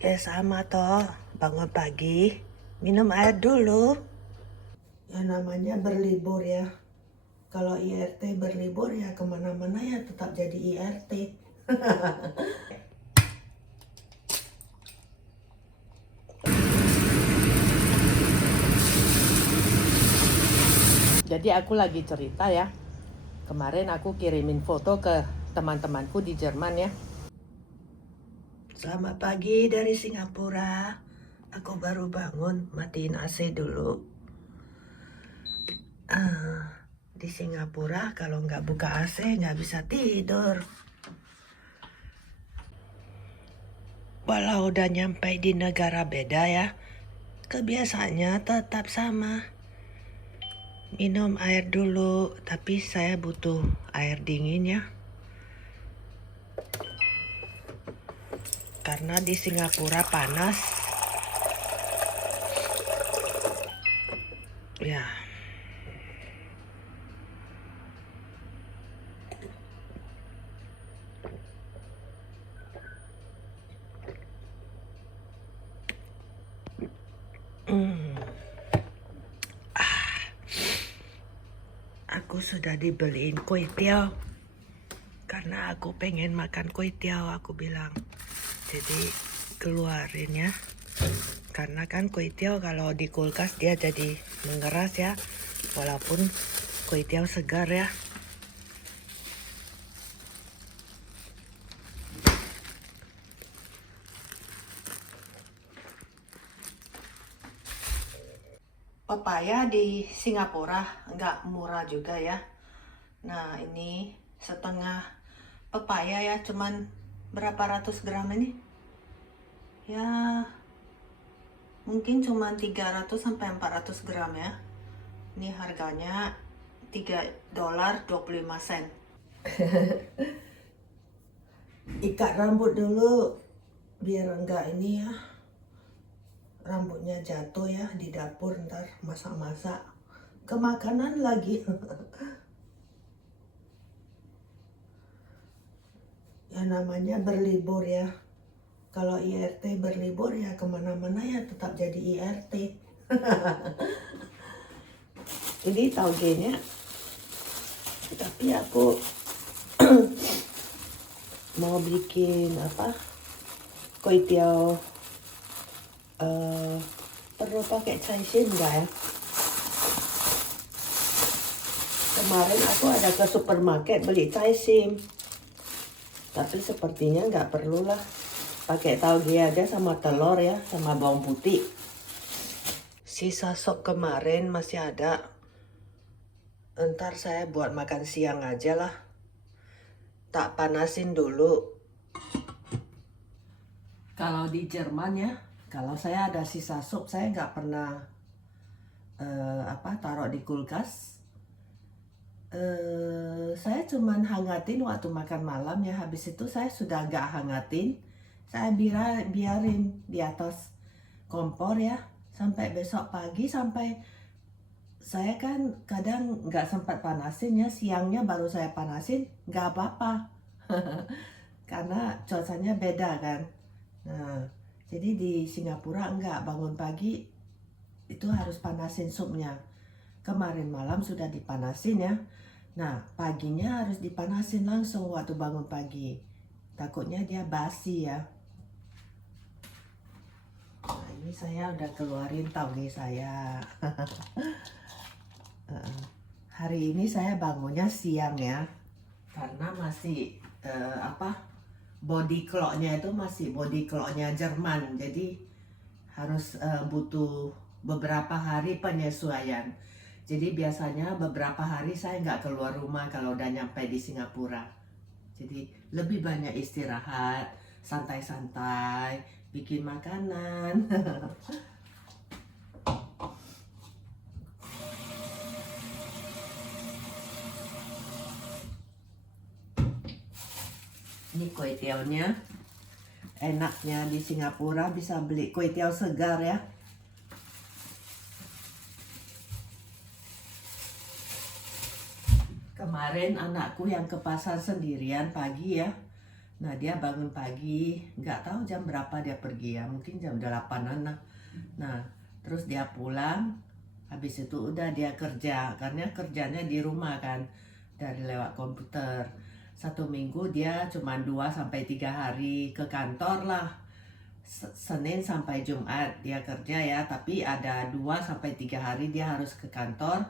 Ya sama toh, bangun pagi, minum air dulu. Ya namanya berlibur ya. Kalau IRT berlibur ya kemana-mana ya tetap jadi IRT. Jadi aku lagi cerita ya. Kemarin aku kirimin foto ke teman-temanku di Jerman ya. Selamat pagi dari Singapura. Aku baru bangun, matiin AC dulu. Di Singapura kalau nggak buka AC nggak bisa tidur. Walau udah nyampe di negara beda ya, kebiasaannya tetap sama. Minum air dulu, tapi saya butuh air dingin ya. Karena di Singapura panas. Ya. Aku sudah dibeliin kue tiaw. Karena aku pengen makan kue tiaw, aku bilang. Jadi keluarin ya. Karena kan kue tiaw kalau di kulkas dia jadi mengeras ya. Walaupun kue tiaw segar ya. Pepaya di Singapura nggak murah juga ya. Nah ini setengah pepaya ya, cuman berapa ratus gram ini? Ya mungkin cuman 300 sampai 400 gram ya. Ini harganya $3.25. Ikat rambut dulu biar enggak ini ya, rambutnya jatuh ya di dapur ntar masak-masak kemakanan lagi. Ya namanya berlibur ya. Kalau IRT berlibur ya kemana-mana ya tetap jadi IRT. Ini tauge-nya. Tapi aku mau bikin apa? Kue tiaw. Perlu pakai caisin enggak ya? Kemarin aku ada ke supermarket beli caisim. Tapi sepertinya nggak perlu lah. Pakai tauge aja sama telur ya, sama bawang putih. Sisa sop kemarin masih ada. Ntar saya buat makan siang aja lah. Tak panasin dulu. Kalau di Jerman ya, kalau saya ada sisa sup, saya nggak pernah taruh di kulkas. Saya cuman hangatin waktu makan malam ya. Habis itu saya sudah nggak hangatin. Saya biarin di atas kompor ya sampai besok pagi. Sampai saya kan kadang nggak sempat panasin ya, siangnya baru saya panasin, nggak apa-apa. Karena cuacanya beda kan. Nah jadi di Singapura enggak, bangun pagi itu harus panasin supnya. Kemarin malam sudah dipanasin ya. Nah paginya harus dipanasin langsung waktu bangun pagi. Takutnya dia basi ya. Nah ini saya udah keluarin tauge saya. Hari ini saya bangunnya siang ya. Karena masih body clock-nya itu masih body clock-nya Jerman. Jadi harus butuh beberapa hari penyesuaian. Jadi biasanya beberapa hari saya nggak keluar rumah kalau udah nyampe di Singapura. Jadi lebih banyak istirahat, santai-santai, bikin makanan. Ini kue tiawnya. Enaknya di Singapura bisa beli kue tiaw segar ya. Kemarin anakku yang ke pasar sendirian pagi ya, Nah dia bangun pagi, nggak tahu jam berapa dia pergi ya, mungkin jam 8-an lah. Nah terus dia pulang, habis itu udah dia kerja, karena kerjanya di rumah kan, dari lewat komputer. 1 minggu dia cuma 2 sampai 3 hari ke kantor lah. Senin sampai Jumat dia kerja ya, tapi ada 2 sampai 3 hari dia harus ke kantor.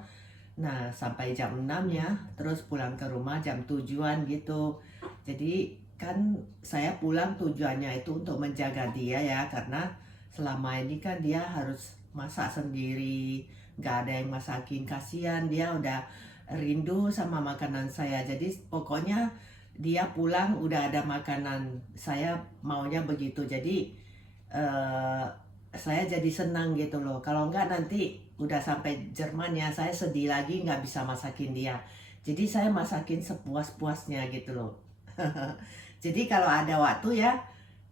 Nah sampai jam 6 ya, terus pulang ke rumah jam 7-an gitu. Jadi kan saya pulang tujuannya itu untuk menjaga dia ya, karena selama ini kan dia harus masak sendiri, nggak ada yang masakin, kasihan dia udah rindu sama makanan saya. Jadi pokoknya dia pulang udah ada makanan, saya maunya begitu. Jadi saya jadi senang gitu loh. Kalau enggak nanti udah sampai Jerman ya, saya sedih lagi nggak bisa masakin dia. Jadi saya masakin sepuas-puasnya gitu loh. Jadi kalau ada waktu ya,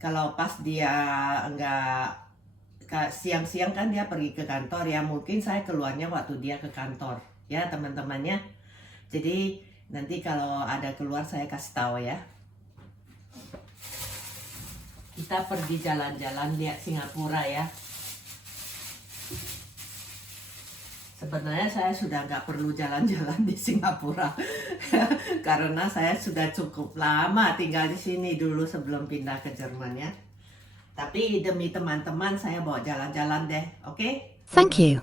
kalau pas dia enggak siang-siang kan dia pergi ke kantor ya, mungkin saya keluarnya waktu dia ke kantor ya teman-temannya. Jadi nanti kalau ada keluar saya kasih tahu ya. Kita pergi jalan-jalan lihat Singapura ya. Sebenarnya saya sudah nggak perlu jalan-jalan di Singapura karena saya sudah cukup lama tinggal di sini dulu sebelum pindah ke Jerman ya. Tapi demi teman-teman saya bawa jalan-jalan deh, oke? Thank you.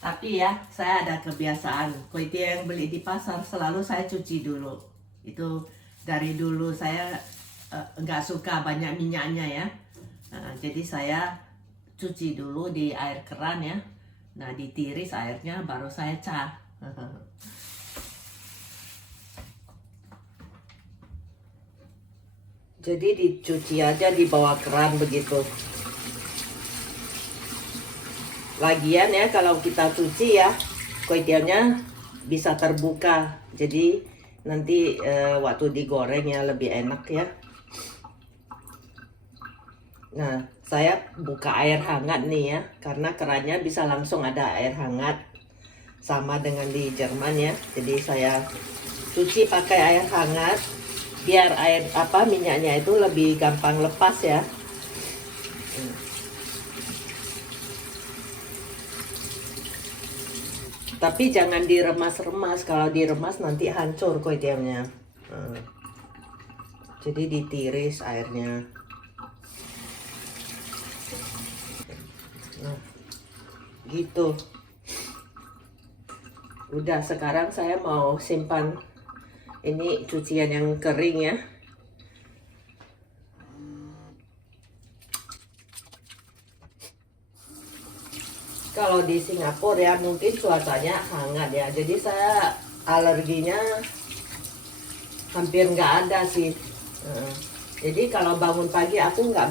Tapi ya, saya ada kebiasaan kue tiaw yang beli di pasar selalu saya cuci dulu. Itu dari dulu saya nggak suka banyak minyaknya ya. Jadi saya cuci dulu di air keran ya. Nah ditiris airnya baru saya cah. Jadi dicuci aja di bawah keran begitu. Lagian ya kalau kita cuci ya kue tiawnya bisa terbuka. Jadi nanti waktu digoreng ya lebih enak ya. Nah, saya buka air hangat nih ya, karena kerannya bisa langsung ada air hangat. Sama dengan di Jerman ya. Jadi saya cuci pakai air hangat biar minyaknya itu lebih gampang lepas ya. Tapi jangan diremas-remas, kalau diremas nanti hancur kue tiawnya. Jadi ditiris airnya. Nah, gitu. Udah, sekarang saya mau simpan ini cucian yang kering ya. Kalau di Singapura ya mungkin cuacanya hangat ya, jadi saya alerginya hampir nggak ada sih. Jadi kalau bangun pagi aku nggak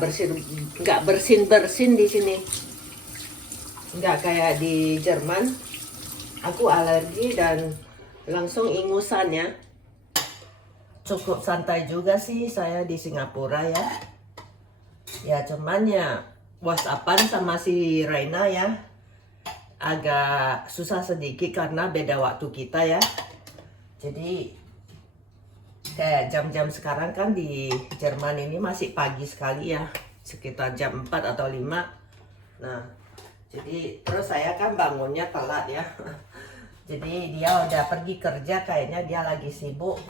bersin di sini, nggak kayak di Jerman. Aku alergi dan langsung ingusan ya. Cukup santai juga sih saya di Singapura ya. Ya cuman ya WhatsAppan sama si Raina ya agak susah sedikit karena beda waktu kita ya. Jadi kayak jam-jam sekarang kan di Jerman ini masih pagi sekali ya, sekitar jam 4 atau 5. Nah jadi terus saya kan bangunnya telat ya. Jadi dia udah pergi kerja, kayaknya dia lagi sibuk.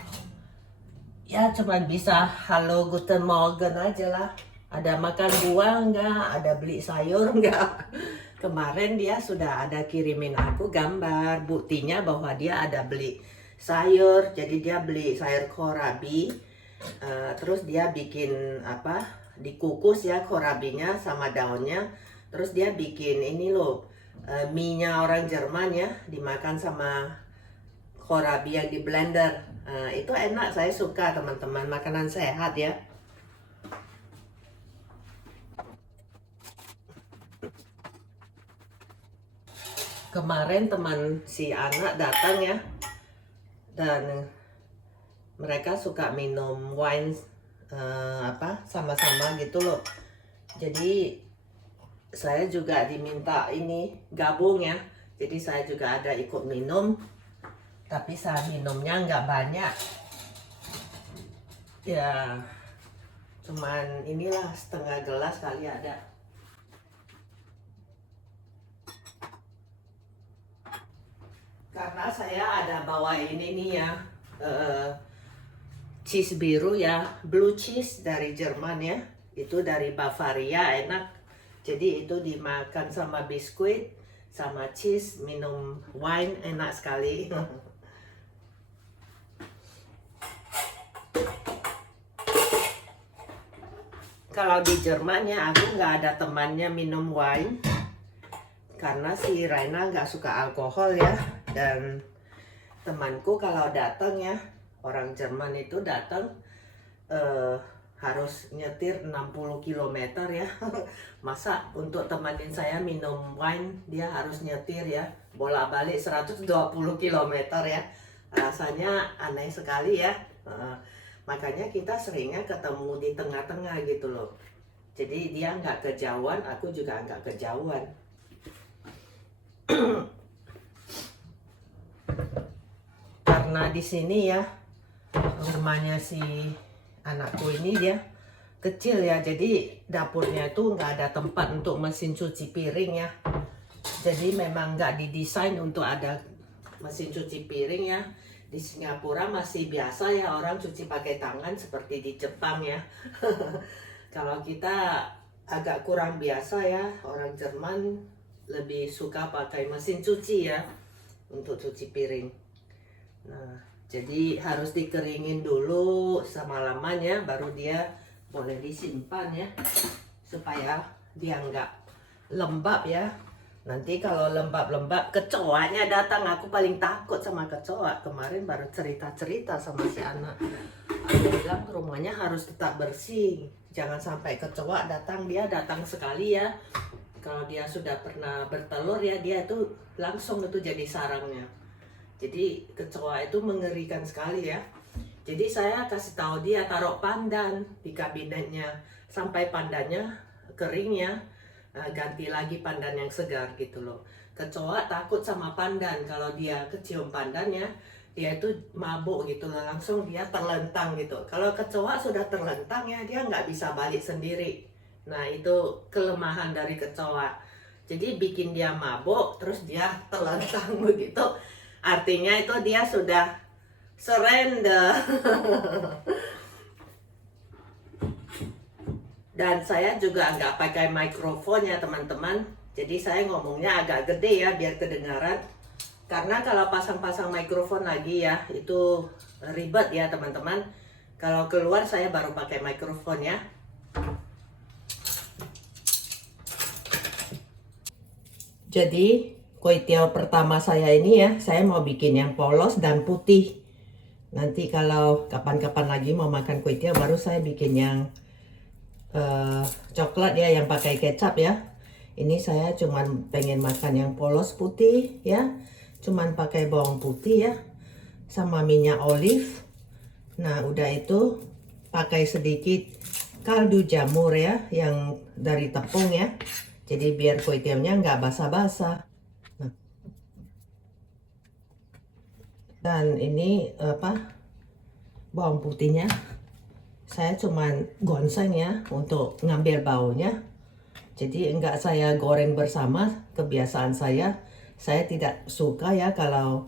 Ya cuman bisa halo guten morgen aja lah. Ada makan buah enggak? Ada beli sayur enggak? Kemarin dia sudah ada kirimin aku gambar buktinya bahwa dia ada beli sayur. Jadi dia beli sayur kohlrabi. Terus dia bikin dikukus ya kohlrabinya sama daunnya. Terus dia bikin ini loh, mie-nya orang Jerman ya, dimakan sama kohlrabi yang di blender. Itu enak, saya suka teman-teman, makanan sehat ya. Kemarin teman si anak datang ya, dan mereka suka minum wine sama-sama gitu loh. Jadi saya juga diminta ini gabung ya, jadi saya juga ada ikut minum, tapi saya minumnya nggak banyak Ya, cuman inilah setengah gelas kali ada. Karena saya ada bawa ini nih ya, cheese biru ya, blue cheese dari Jerman ya. Itu dari Bavaria, enak. Jadi itu dimakan sama biskuit, sama cheese, minum wine, enak sekali. Kalau di Jerman ya, aku nggak ada temannya minum wine. Karena si Raina nggak suka alkohol ya. Dan temanku kalau datang ya, orang Jerman itu datang harus nyetir 60 km ya. Masa untuk temanin saya minum wine, dia harus nyetir ya, bolak-balik 120 km ya. Rasanya aneh sekali ya. Makanya kita seringnya ketemu di tengah-tengah gitu loh. Jadi dia nggak kejauhan, aku juga nggak kejauhan. Karena di sini ya, rumahnya si anakku ini dia kecil ya, jadi dapurnya itu nggak ada tempat untuk mesin cuci piring ya. Jadi memang nggak didesain untuk ada mesin cuci piring ya. Di Singapura masih biasa ya orang cuci pakai tangan seperti di Jepang ya. Kalau kita agak kurang biasa ya, orang Jerman lebih suka pakai mesin cuci ya untuk cuci piring. Nah, jadi harus dikeringin dulu semalaman ya, baru dia boleh disimpan ya, supaya dia nggak lembab ya. Nanti kalau lembab-lembab, kecoanya datang. Aku paling takut sama kecoa. Kemarin baru cerita-cerita sama si anak. Aku bilang rumahnya harus tetap bersih. Jangan sampai kecoa datang. Dia datang sekali ya. Kalau dia sudah pernah bertelur ya, dia itu langsung itu jadi sarangnya. Jadi kecoa itu mengerikan sekali ya. Jadi saya kasih tahu dia taruh pandan di kabinetnya. Sampai pandannya kering ya. Ganti lagi pandan yang segar gitu loh. Kecoa takut sama pandan. Kalau dia kecium pandannya, dia itu mabuk gitu loh. Langsung dia terlentang gitu. Kalau kecoa sudah terlentang ya, dia nggak bisa balik sendiri. Nah itu kelemahan dari kecoa. Jadi bikin dia mabuk, terus dia terlentang begitu. Artinya itu dia sudah surrender. Dan saya juga nggak pakai mikrofon ya teman-teman. Jadi saya ngomongnya agak gede ya biar kedengaran. Karena kalau pasang-pasang mikrofon lagi ya, itu ribet ya teman-teman. Kalau keluar saya baru pakai mikrofon ya. Jadi kue tiaw pertama saya ini ya, saya mau bikin yang polos dan putih. Nanti kalau kapan-kapan lagi mau makan kue tiaw, baru saya bikin yang coklat ya, yang pakai kecap ya. Ini saya cuman pengen makan yang polos putih ya, cuman pakai bawang putih ya, sama minyak olive. Nah udah itu pakai sedikit kaldu jamur ya, yang dari tepung ya. Jadi biar kue tiawnya nggak basah-basah. Nah. Dan ini bawang putihnya saya cuman gonseng ya untuk ngambil baunya. Jadi enggak saya goreng bersama. Kebiasaan saya tidak suka ya kalau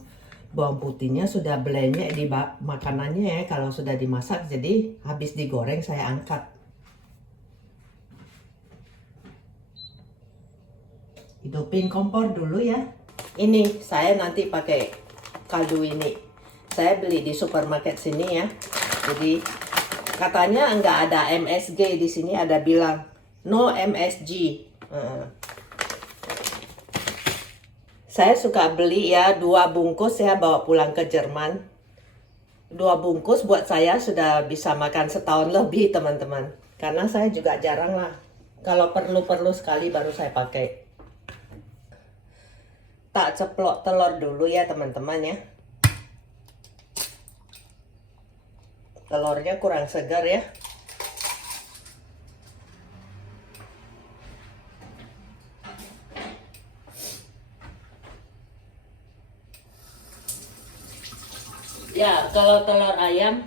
bawang putihnya sudah belenyek di makanannya ya. Kalau sudah dimasak, jadi habis digoreng saya angkat. Hidupin kompor dulu ya. Ini saya nanti pakai kaldu ini. Saya beli di supermarket sini ya. Jadi katanya nggak ada MSG di sini, ada bilang no MSG. Saya suka beli ya 2 bungkus ya, bawa pulang ke Jerman. 2 bungkus buat saya sudah bisa makan setahun lebih teman-teman. Karena saya juga jarang lah. Kalau perlu sekali baru saya pakai. Tak ceplok telur dulu ya teman-teman ya. Telurnya kurang segar ya. Ya, kalau telur ayam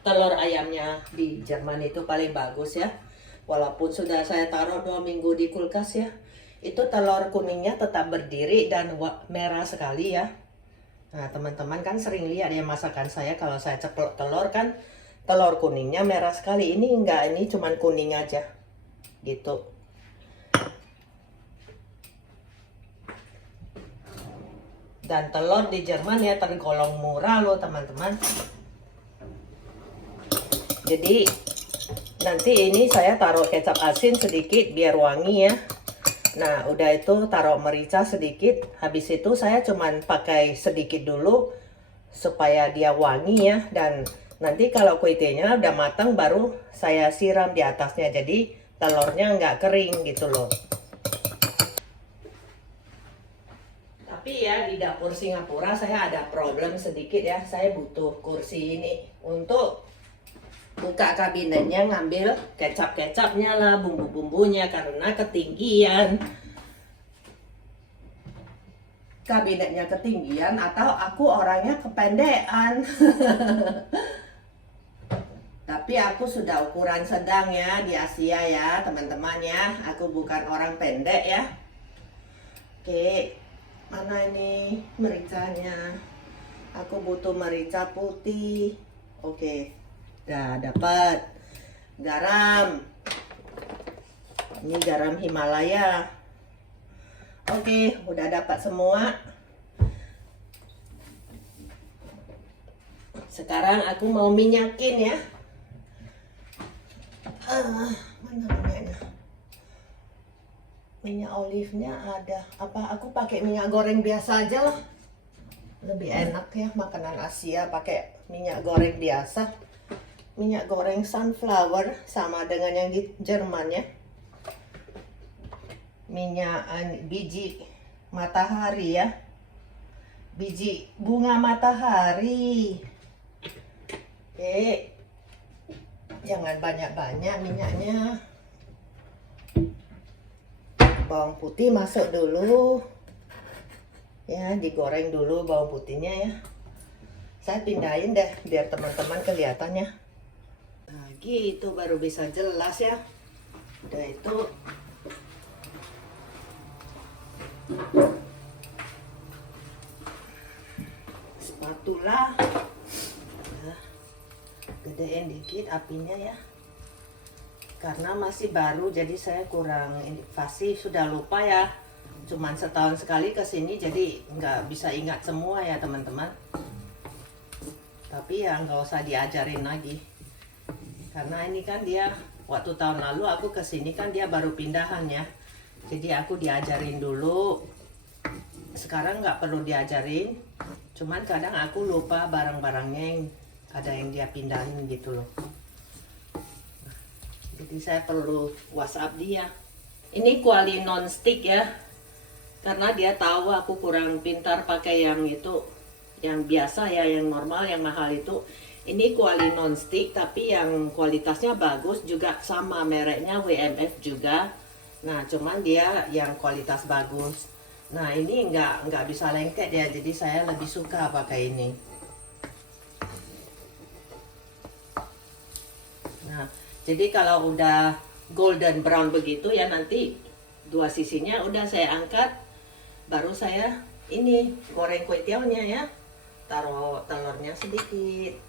telur ayamnya di Jerman itu paling bagus ya. Walaupun sudah saya taruh 2 minggu di kulkas ya, itu telur kuningnya tetap berdiri dan merah sekali ya. Nah teman-teman kan sering lihat ya masakan saya, kalau saya ceplok telur kan telur kuningnya merah sekali. Ini enggak, ini cuman kuning aja gitu. Dan telur di Jerman ya tergolong murah loh teman-teman. Jadi nanti ini saya taruh kecap asin sedikit biar wangi ya. Nah udah itu taruh merica sedikit. Habis itu saya cuman pakai sedikit dulu supaya dia wangi ya. Dan nanti kalau kuitinya udah matang baru saya siram di atasnya. Jadi telurnya nggak kering gitu loh. Tapi ya di dapur Singapura saya ada problem sedikit ya. Saya butuh kursi ini untuk buka kabinetnya, ngambil kecap-kecapnya lah, bumbu-bumbunya, karena ketinggian. Kabinetnya ketinggian atau aku orangnya kependean. Tapi aku sudah ukuran sedang ya di Asia ya teman-teman ya. Aku bukan orang pendek ya. Oke, mana ini mericanya? Aku butuh merica putih. Oke. Udah dapat garam, ini garam Himalaya. Oke, udah dapat semua. Sekarang aku mau minyakin ya. Mana minyaknya? Minyak olivnya ada. Apa aku pakai minyak goreng biasa aja lah, lebih enak ya makanan Asia pakai minyak goreng biasa. Minyak goreng sunflower sama dengan yang di Jerman ya. Minyak biji matahari ya. Biji bunga matahari. Oke. Jangan banyak-banyak minyaknya. Bawang putih masuk dulu. Ya, digoreng dulu bawang putihnya ya. Saya pindahin deh biar teman-teman kelihatannya. Nah, gitu baru bisa jelas ya. Udah itu spatula. Nah, gedein dikit apinya ya. Karena masih baru jadi saya kurang invasi, sudah lupa ya. Cuman setahun sekali kesini jadi nggak bisa ingat semua ya teman-teman. Tapi ya nggak usah diajarin lagi. Karena ini kan dia waktu tahun lalu aku kesini kan dia baru pindahan ya. Jadi aku diajarin dulu. Sekarang nggak perlu diajarin. Cuman kadang aku lupa barang-barangnya yang ada yang dia pindahin gitu loh. Jadi saya perlu WhatsApp dia. Ini kuali non-stick ya. Karena dia tahu aku kurang pintar pakai yang itu, yang biasa ya, yang normal, yang mahal itu. Ini kuali non-stick tapi yang kualitasnya bagus juga, sama mereknya WMF juga. Nah cuman dia yang kualitas bagus. Nah ini nggak bisa lengket ya, jadi saya lebih suka pakai ini. Nah jadi kalau udah golden brown begitu ya, nanti dua sisinya udah saya angkat, baru saya ini goreng kue tiaonya ya. Taruh telurnya sedikit.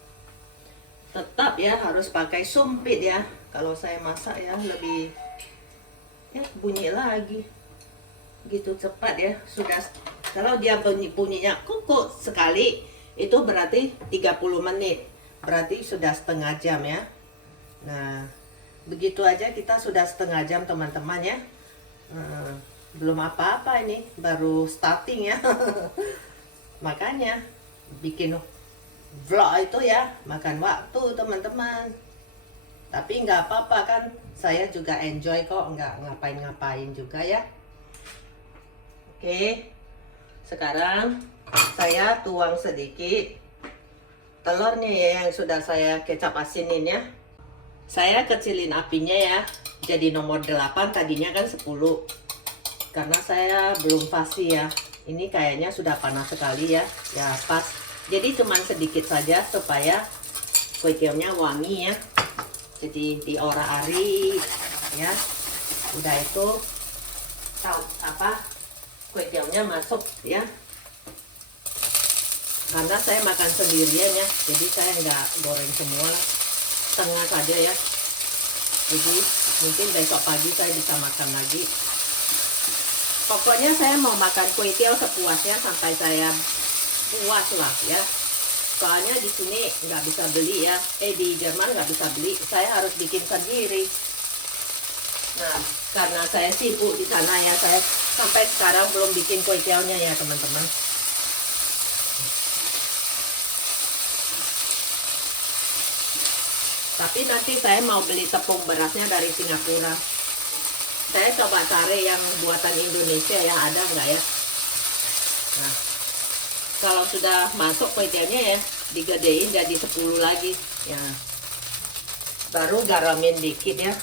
Tetap ya harus pakai sumpit ya. Kalau saya masak ya lebih ya bunyi lagi. Gitu cepat ya. Sudah kalau dia bunyinya kuku sekali itu berarti 30 menit. Berarti sudah setengah jam ya. Nah, begitu aja kita sudah setengah jam teman-teman ya. Belum apa-apa ini, baru starting ya. Makanya bikin vlog itu ya makan waktu teman-teman, tapi nggak apa-apa kan, saya juga enjoy kok, nggak ngapain-ngapain juga ya. Oke, sekarang saya tuang sedikit telurnya ya yang sudah saya kecap asinin ya. Saya kecilin apinya ya, jadi nomor 8, tadinya kan 10, karena saya belum pasti ya. Ini kayaknya sudah panas sekali ya, ya pas. Jadi cuman sedikit saja supaya kue tiaonya wangi ya. Jadi diorak-arik ya. Udah itu tahu apa, kue tiaonya masuk ya. Karena saya makan sendirian ya, jadi saya nggak goreng semua lah, setengah saja ya. Jadi mungkin besok pagi saya bisa makan lagi. Pokoknya saya mau makan kue tiaw sepuasnya sampai saya puas lah ya. Soalnya di sini nggak bisa beli ya, di Jerman nggak bisa beli, saya harus bikin sendiri. Nah, karena saya sibuk di sana ya, saya sampai sekarang belum bikin kue tiawnya ya teman-teman. Tapi nanti saya mau beli tepung berasnya dari Singapura. Saya coba cari yang buatan Indonesia yang ada nggak ya. Nah, kalau sudah masuk kue tiawnya ya, digedein jadi 10 lagi ya. Baru garamin dikit ya.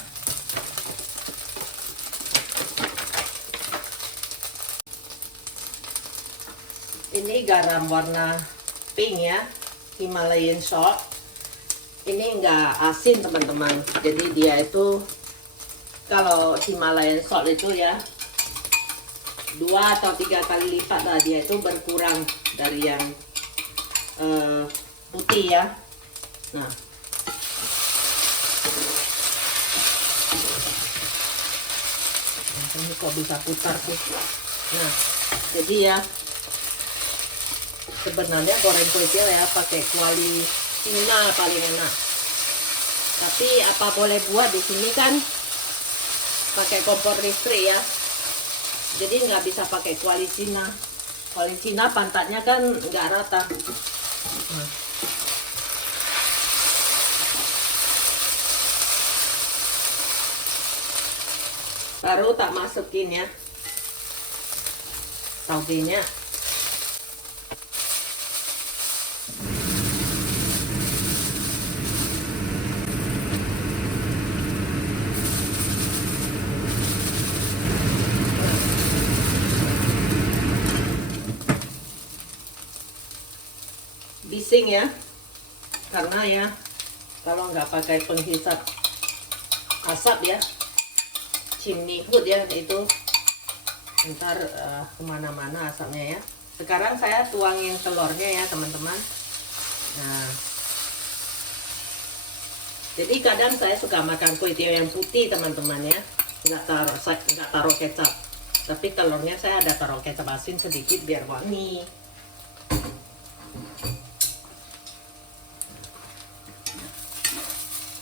Ini garam warna pink ya, Himalayan salt. Ini enggak asin teman-teman, jadi dia itu kalau Himalayan salt itu ya 2 atau 3 kali lipat lah, dia itu berkurang dari yang putih ya. Nah, ini kok bisa putar tuh. Nah, jadi ya sebenarnya goreng kue tiaw ya pakai kuali Cina paling enak. Tapi apa boleh buat, di sini kan pakai kompor listrik ya. Jadi nggak bisa pakai kuali Cina. Kuali Cina pantatnya kan nggak rata. Nah. Baru tak masukin ya tauge-nya. Bising ya, karena ya kalau nggak pakai penghisap asap ya, chimney hood ya, itu ntar kemana-mana asapnya ya. Sekarang saya tuangin telurnya ya teman-teman. Nah, jadi kadang saya suka makan kue tiaw yang putih teman-teman ya, nggak taruh kecap. Tapi telurnya saya ada taruh kecap asin sedikit biar wangi.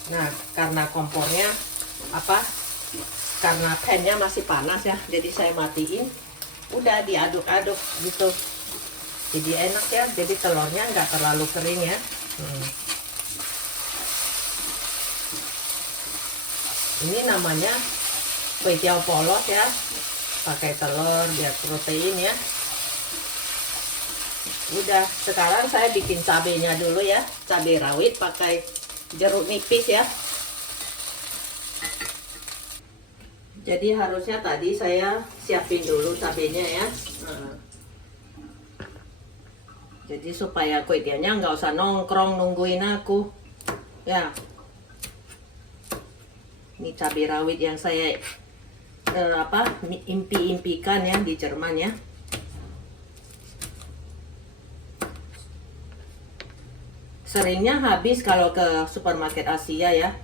Nah, karena kompornya karena pannya masih panas ya, jadi saya matiin. Udah diaduk-aduk gitu. Jadi enak ya, jadi telurnya nggak terlalu kering ya. Ini namanya kue tiaw polos ya, pakai telur biar protein ya. Udah, sekarang saya bikin cabenya dulu ya, cabai rawit pakai jeruk nipis ya. Jadi harusnya tadi saya siapin dulu cabenya ya. Jadi supaya kue tiawnya nggak usah nongkrong nungguin aku ya. Ini cabai rawit yang saya impi-impikan ya di Jerman ya. Seringnya habis kalau ke supermarket Asia ya.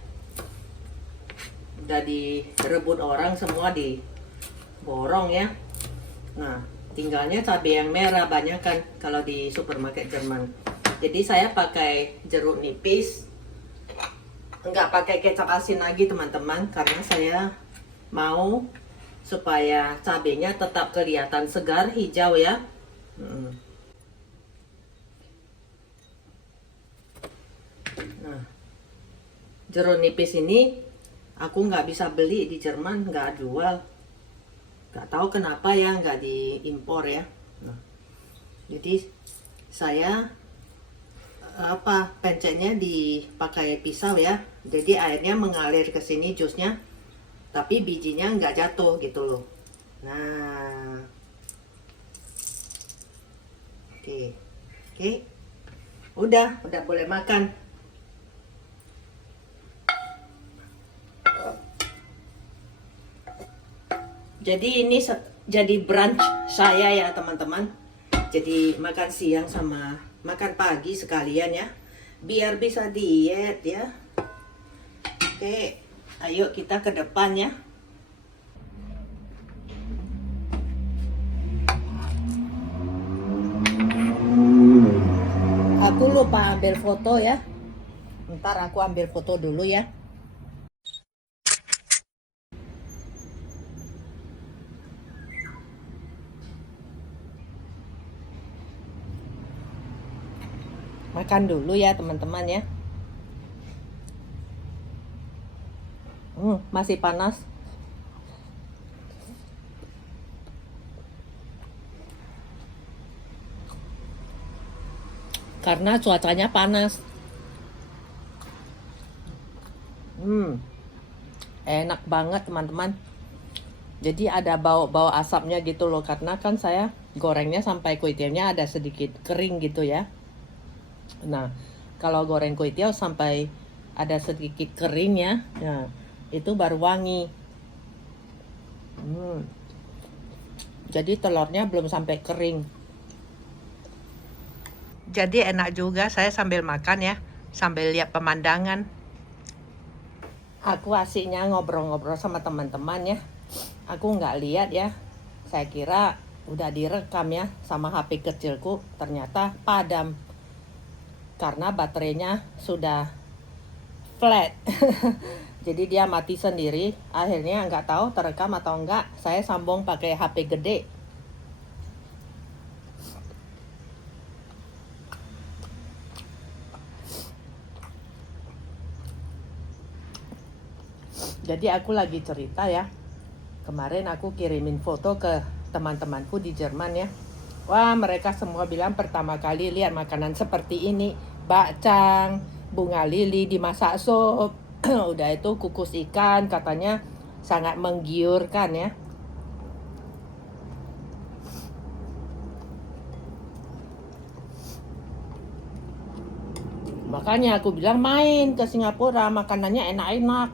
Udah direbut orang semua, diborong ya. Nah, tinggalnya cabai yang merah banyak kan kalau di supermarket Jerman. Jadi saya pakai jeruk nipis, nggak pakai kecap asin lagi teman-teman, karena saya mau supaya cabenya tetap kelihatan segar hijau ya. Nah, jeruk nipis ini aku nggak bisa beli di Jerman, nggak jual. Nggak tahu kenapa ya, nggak diimpor ya. Nah, jadi saya pencetnya dipakai pisau ya. Jadi airnya mengalir ke sini jusnya, tapi bijinya nggak jatuh gitu loh. Nah, oke, udah boleh makan. Jadi ini jadi brunch saya ya teman-teman. Jadi makan siang sama makan pagi sekalian ya. Biar bisa diet ya. Oke, ayo kita ke depan ya. Aku lupa ambil foto ya. Ntar aku ambil foto dulu ya. Makan dulu ya teman-teman ya. Masih panas. Karena cuacanya panas. Enak banget teman-teman. Jadi ada bau asapnya gitu loh. Karena kan saya gorengnya sampai kuitiaunya ada sedikit kering gitu ya. Nah, kalau goreng kuitiau sampai ada sedikit keringnya, nah itu baru wangi. Jadi telurnya belum sampai kering. Jadi enak juga saya sambil makan ya, sambil lihat pemandangan. Aku asiknya ngobrol-ngobrol sama teman-teman ya. Aku nggak lihat ya. Saya kira udah direkam ya sama HP kecilku, ternyata padam. Karena baterainya sudah flat. Jadi dia mati sendiri. Akhirnya nggak tahu terekam atau enggak. Saya sambung pakai HP gede. Jadi aku lagi cerita ya. Kemarin aku kirimin foto ke teman-temanku di Jerman ya. Wah, mereka semua bilang pertama kali lihat makanan seperti ini. Bakcang, bunga lili dimasak sup. Udah itu kukus ikan, katanya sangat menggiurkan ya. Makanya aku bilang main ke Singapura, makanannya enak-enak.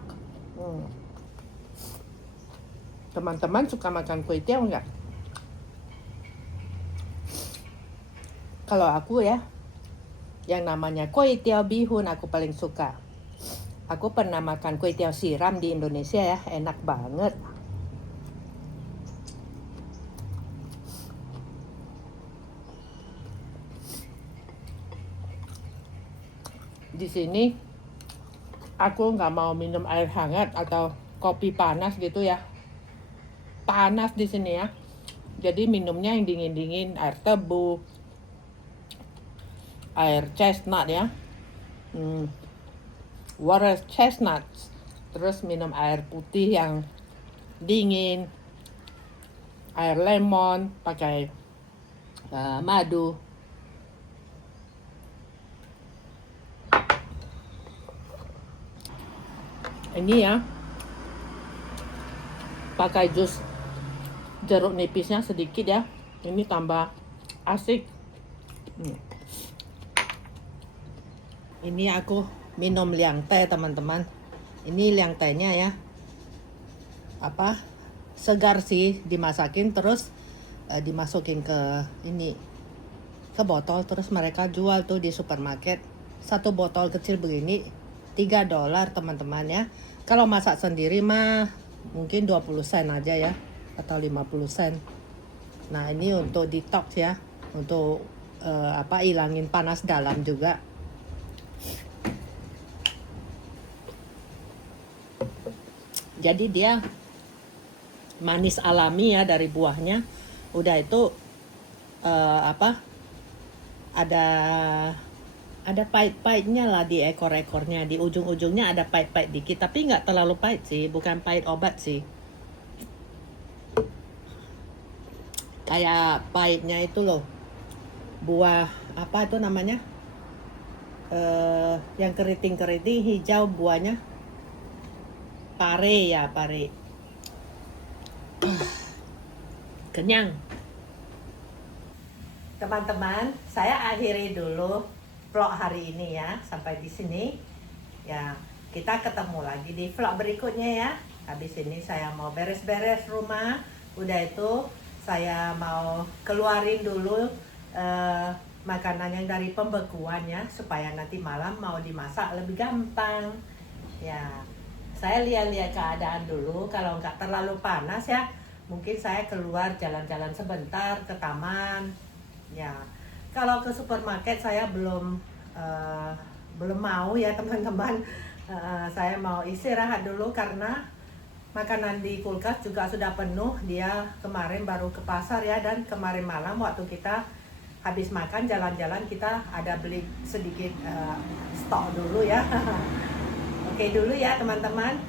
Teman-teman suka makan kue tiaw enggak? Kalau aku ya, yang namanya kue tiaw bihun aku paling suka. Aku pernah makan kue tiaw siram di Indonesia ya, enak banget. Di sini aku nggak mau minum air hangat atau kopi panas gitu ya. Panas di sini ya. Jadi minumnya yang dingin-dingin, air tebu, air chestnut ya. Water chestnut. Terus minum air putih yang dingin, air lemon, pakai madu. Ini ya, pakai jus jeruk nipisnya sedikit ya. Ini tambah asik. Ini aku minum liang teh teman-teman. Ini liang tehnya ya. Segar sih, dimasakin terus dimasukin ke ini, ke botol, terus mereka jual tuh di supermarket. Satu botol kecil begini $3 teman-teman ya. Kalau masak sendiri mah mungkin 20 sen aja ya, atau 50 sen. Nah ini untuk detox ya, untuk ilangin panas dalam juga. Jadi dia manis alami ya dari buahnya. Udah itu ada pahit-pahitnya lah di ekor-ekornya, di ujung-ujungnya ada pahit-pahit dikit, tapi nggak terlalu pahit sih, bukan pahit obat sih. Kayak pahitnya itu loh, buah apa itu namanya, yang keriting-keriting hijau buahnya, pare ya, pare. Kenyang. Teman-teman, saya akhiri dulu vlog hari ini ya, sampai di sini ya. Kita ketemu lagi di vlog berikutnya ya. Habis ini saya mau beres-beres rumah, Udah itu saya mau keluarin dulu makanan yang dari pembekuan ya, supaya nanti malam mau dimasak lebih gampang. Ya, saya lihat-lihat keadaan dulu. Kalau nggak terlalu panas ya, mungkin saya keluar jalan-jalan sebentar ke taman. Ya, kalau ke supermarket saya belum mau ya teman-teman. Saya mau istirahat dulu karena makanan di kulkas juga sudah penuh. Dia kemarin baru ke pasar ya, dan kemarin malam waktu kita habis makan jalan-jalan kita ada beli sedikit stok dulu ya. Oke dulu ya teman-teman.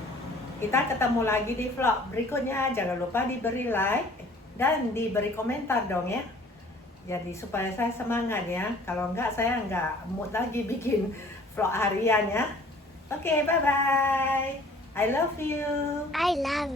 Kita ketemu lagi di vlog berikutnya. Jangan lupa diberi like dan diberi komentar dong ya. Jadi supaya saya semangat ya. Kalau enggak saya enggak mood lagi bikin vlog harian ya. Oke, bye-bye. I love you. I love